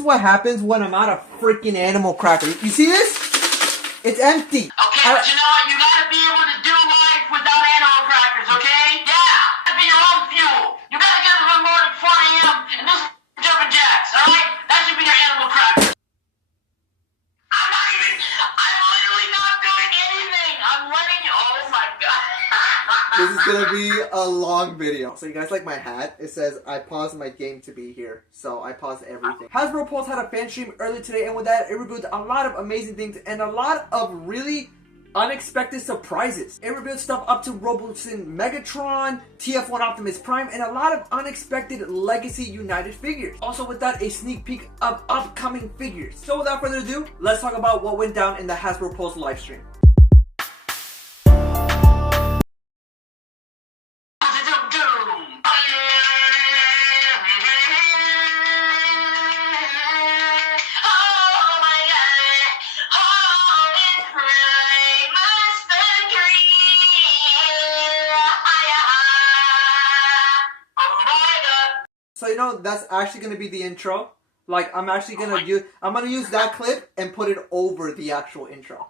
is what happens when I'm out of freaking animal crackers. You see this? It's empty. Okay, but you know what? You gotta be able to do life without animal crackers, okay? Yeah! That'd be your own fuel. You gotta get up in the morning 4 a.m. and do some jumping jacks, alright? That should be your animal cracker. I'm literally not doing anything. I'm letting you, oh my god. This is gonna be a long video. So you guys like my hat? It says I paused my game to be here. So I paused everything. Hasbro Pulse had a fan stream earlier today, and with that it revealed a lot of amazing things and a lot of really unexpected surprises. It revealed stuff up to Robosen Megatron, TF1 Optimus Prime, and a lot of unexpected Legacy United figures. Also with that, a sneak peek of upcoming figures. So without further ado, let's talk about what went down in the Hasbro Pulse livestream. So you know, that's actually going to be the intro. Like, I'm actually going to use that clip and put it over the actual intro.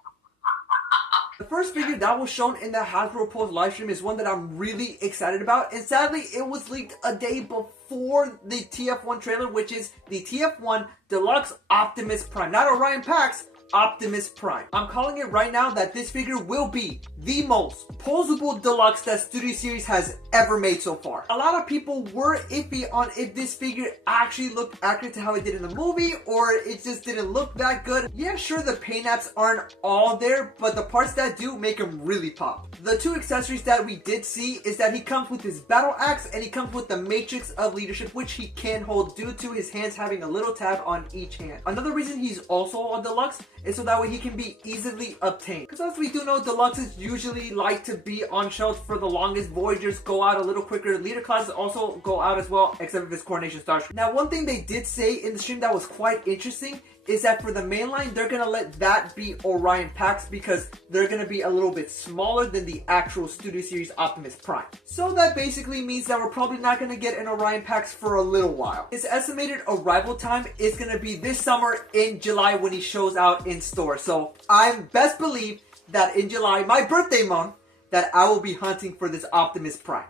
The first figure that was shown in the Hasbro Pulse livestream is one that I'm really excited about. And sadly, it was leaked a day before the TF1 trailer, which is the TF1 Deluxe Optimus Prime. Not Orion Pax, Optimus Prime. I'm calling it right now that this figure will be the most posable deluxe that Studio Series has ever made so far. A lot of people were iffy on if this figure actually looked accurate to how it did in the movie, or it just didn't look that good. Yeah, sure, the paint apps aren't all there, but the parts that do make him really pop. The two accessories that we did see is that he comes with his battle axe and he comes with the Matrix of Leadership, which he can hold due to his hands having a little tab on each hand. Another reason he's also a deluxe is so that way he can be easily obtained. Because as we do know, deluxes usually like to be on shelves for the longest. Voyagers go out a little quicker. Leader classes also go out as well, except if it's Coronation Starship. Now, one thing they did say in the stream that was quite interesting is that for the main line, they're going to let that be Orion Pax because they're going to be a little bit smaller than the actual Studio Series Optimus Prime. So that basically means that we're probably not going to get an Orion Pax for a little while. His estimated arrival time is going to be this summer in July when he shows out in store. So I best believe that in July, my birthday month, that I will be hunting for this Optimus Prime.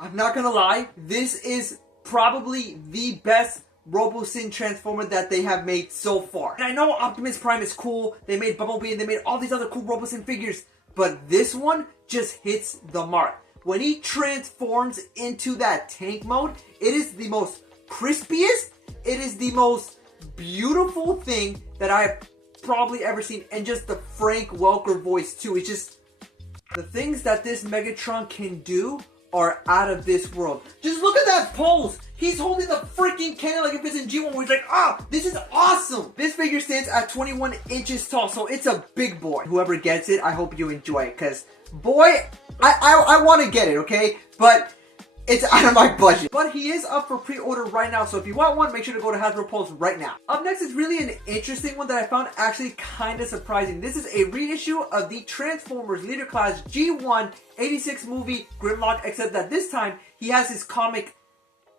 I'm not going to lie, this is probably the best Robosen Transformer that they have made so far. And I know Optimus Prime is cool, they made Bumblebee and they made all these other cool Robosen figures, but this one just hits the mark. When he transforms into that tank mode, it is the most crispiest, it is the most beautiful thing that I have probably ever seen. And just the Frank Welker voice too, it's just, the things that this Megatron can do are out of this world. Just look at that pose. He's holding the freaking cannon like if it's in G1 where he's like, ah, this is awesome. This figure stands at 21 inches tall, so it's a big boy. Whoever gets it, I hope you enjoy it, because boy, I want to get it, okay? But it's out of my budget. But he is up for pre-order right now, so if you want one, make sure to go to Hasbro Pulse right now. Up next is really an interesting one that I found actually kind of surprising. This is a reissue of the Transformers Leader Class G1 86 movie Grimlock, except that this time he has his comic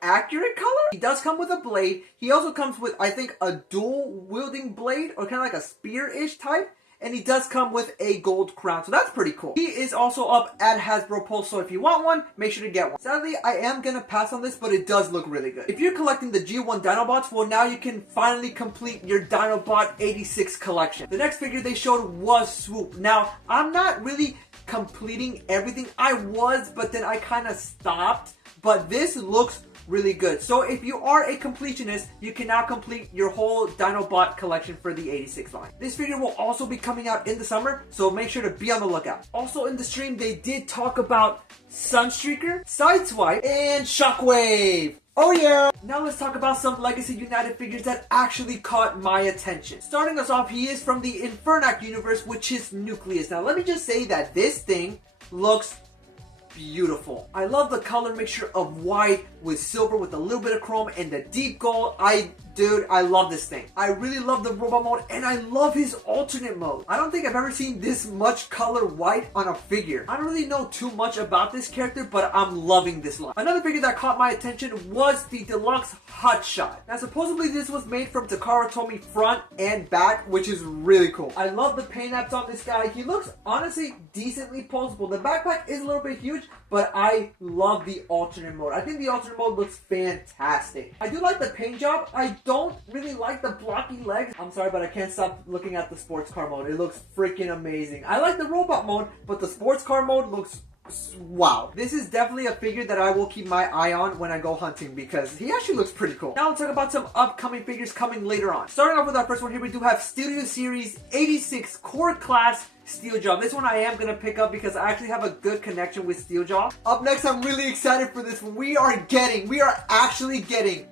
accurate color. He does come with a blade. He also comes with, I think, a dual wielding blade, or kind of like a spear-ish type. And he does come with a gold crown, so that's pretty cool. He is also up at Hasbro Pulse, so if you want one, make sure to get one. Sadly, I am gonna pass on this, but it does look really good. If you're collecting the G1 Dinobots, well, now you can finally complete your Dinobot 86 collection. The next figure they showed was Swoop. Now, I'm not really completing everything. I was, but then I kind of stopped. But this looks really good. So if you are a completionist, you can now complete your whole Dinobot collection for the 86 line. This figure will also be coming out in the summer, so make sure to be on the lookout. Also in the stream, they did talk about Sunstreaker, Sideswipe, and Shockwave. Oh yeah! Now let's talk about some Legacy United figures that actually caught my attention. Starting us off, he is from the Infernac universe, which is Nucleus. Now let me just say that this thing looks beautiful. I love the color mixture of white with silver with a little bit of chrome and the deep gold. I Dude, I love this thing. I really love the robot mode, and I love his alternate mode. I don't think I've ever seen this much color white on a figure. I don't really know too much about this character, but I'm loving this line. Another figure that caught my attention was the deluxe Hotshot. Now, supposedly this was made from Takara Tomy front and back, which is really cool. I love the paint apps on this guy. He looks, honestly, decently posable. The backpack is a little bit huge, but I love the alternate mode. I think the alternate mode looks fantastic. I do like the paint job. I don't really like the blocky legs. I'm sorry, but I can't stop looking at the sports car mode. It looks freaking amazing. I like the robot mode, but the sports car mode looks wow. This is definitely a figure that I will keep my eye on when I go hunting because he actually looks pretty cool. Now let's talk about some upcoming figures coming later on. Starting off with our first one here, we do have Studio Series 86 Core Class Steeljaw. This one I am going to pick up because I actually have a good connection with Steeljaw. Up next, I'm really excited for this one. We are actually getting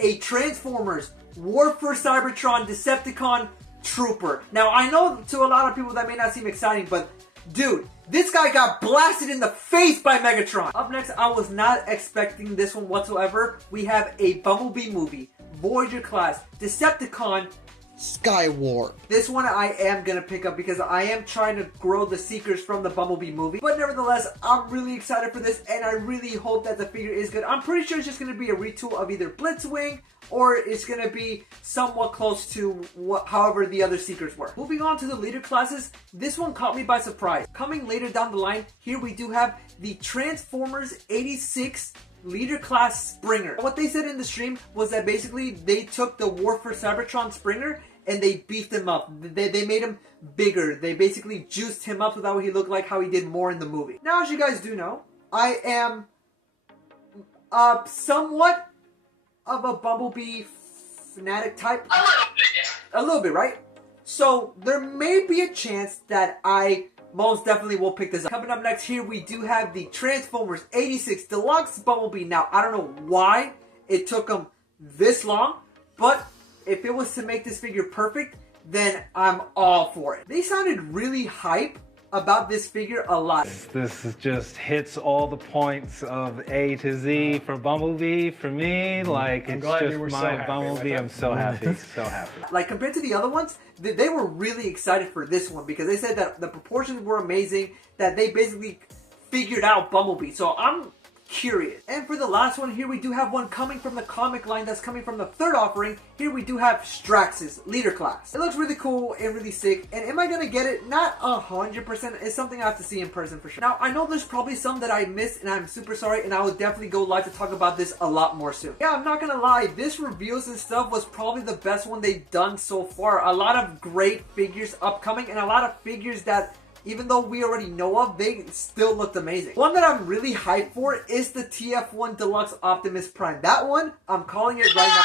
a Transformers War for Cybertron Decepticon Trooper. Now, I know to a lot of people that may not seem exciting, but dude, this guy got blasted in the face by Megatron. Up next, I was not expecting this one whatsoever. We have a Bumblebee movie, Voyager class, Decepticon Skywar. This one I am going to pick up because I am trying to grow the Seekers from the Bumblebee movie. But nevertheless, I'm really excited for this and I really hope that the figure is good. I'm pretty sure it's just going to be a retool of either Blitzwing or it's going to be somewhat close to however the other Seekers were. Moving on to the leader classes, this one caught me by surprise. Coming later down the line, here we do have the Transformers 86 Leader Class Springer. What they said in the stream was that basically they took the War for Cybertron Springer and they beefed him up. They made him bigger. They basically juiced him up so that way he looked like how he did more in the movie. Now, as you guys do know, I am somewhat of a Bumblebee fanatic type. A little bit. A little bit, right? So there may be a chance that I most definitely will pick this up. Coming up next here, we do have the Transformers 86 Deluxe Bumblebee. Now, I don't know why it took them this long, but if it was to make this figure perfect, then I'm all for it. They sounded really hype about this figure a lot. This just hits all the points of A to Z for Bumblebee for me. Like, it's just my Bumblebee. I'm so happy, so happy. Like, compared to the other ones, they were really excited for this one because they said that the proportions were amazing, that they basically figured out Bumblebee. So I'm curious. And for the last one, here we do have one coming from the comic line that's coming from the third offering. Here we do have Straxus Leader Class. It looks really cool and really sick. And am I gonna get it? Not 100%. It's something I have to see in person for sure. Now, I know there's probably some that I missed and I'm super sorry, and I will definitely go live to talk about this a lot more soon. Yeah, I'm not gonna lie, this reveals and stuff was probably the best one they've done so far. A lot of great figures upcoming and a lot of figures that, even though we already know of, they still looked amazing. One that I'm really hyped for is the TF1 Deluxe Optimus Prime. That one, I'm calling it right now.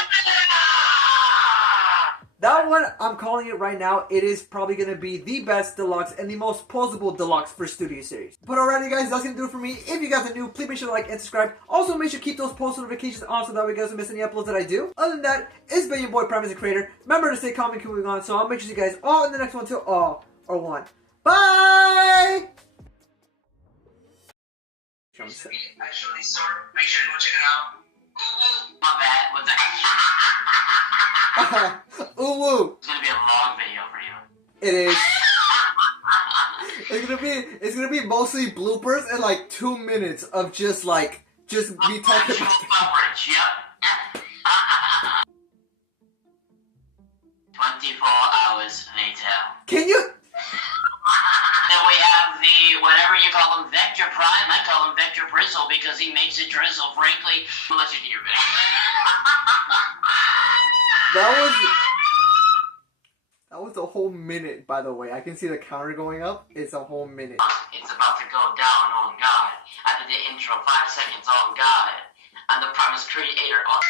That one, I'm calling it right now. It is probably going to be the best deluxe and the most posable deluxe for Studio Series. But alrighty guys, that's going to do it for me. If you guys are new, please make sure to like and subscribe. Also, make sure to keep those post notifications on so that way you guys don't miss any uploads that I do. Other than that, it's been your boy Prime as a creator. Remember to stay calm and keep moving on. So I'll make sure you guys all in the next one too. All or one. Bye! Actually, sir, make sure to go check it out. My bad. What's that? Ooh woo! It's gonna be a long video for you. It is. It's gonna be mostly bloopers and like 2 minutes of just me talking about. Coverage, yep. 24 hours later. Can you? Then we have the, whatever you call him, Vector Prime. I call him Vector Brizzle because he makes it drizzle, frankly. Unless you do your bit. That was a whole minute, by the way. I can see the counter going up. It's a whole minute. It's about to go down on God. After the intro, 5 seconds on God. I'm the Primus creator on...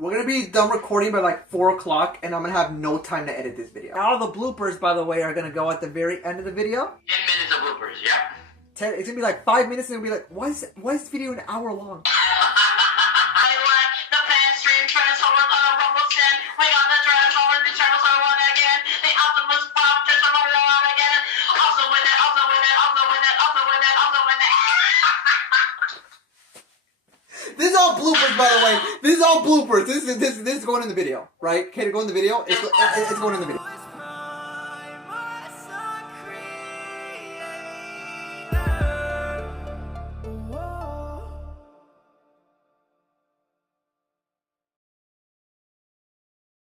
We're going to be done recording by like 4 o'clock, and I'm going to have no time to edit this video. All the bloopers, by the way, are going to go at the very end of the video. 10 minutes of bloopers, yeah. It's going to be like 5 minutes, and it'll be like, why is this video an hour long? I like the Pan-Stream Transformers on a Robosen. We got the Transformers, the Transformers one again. The Optimus Prime Transformers one again. Also with it, also with it, also with it, also with it, also with it. This is all bloopers, by the way. This is all bloopers. bloopers. This is going in the video, right? Okay, to go in the video. It's going in the video.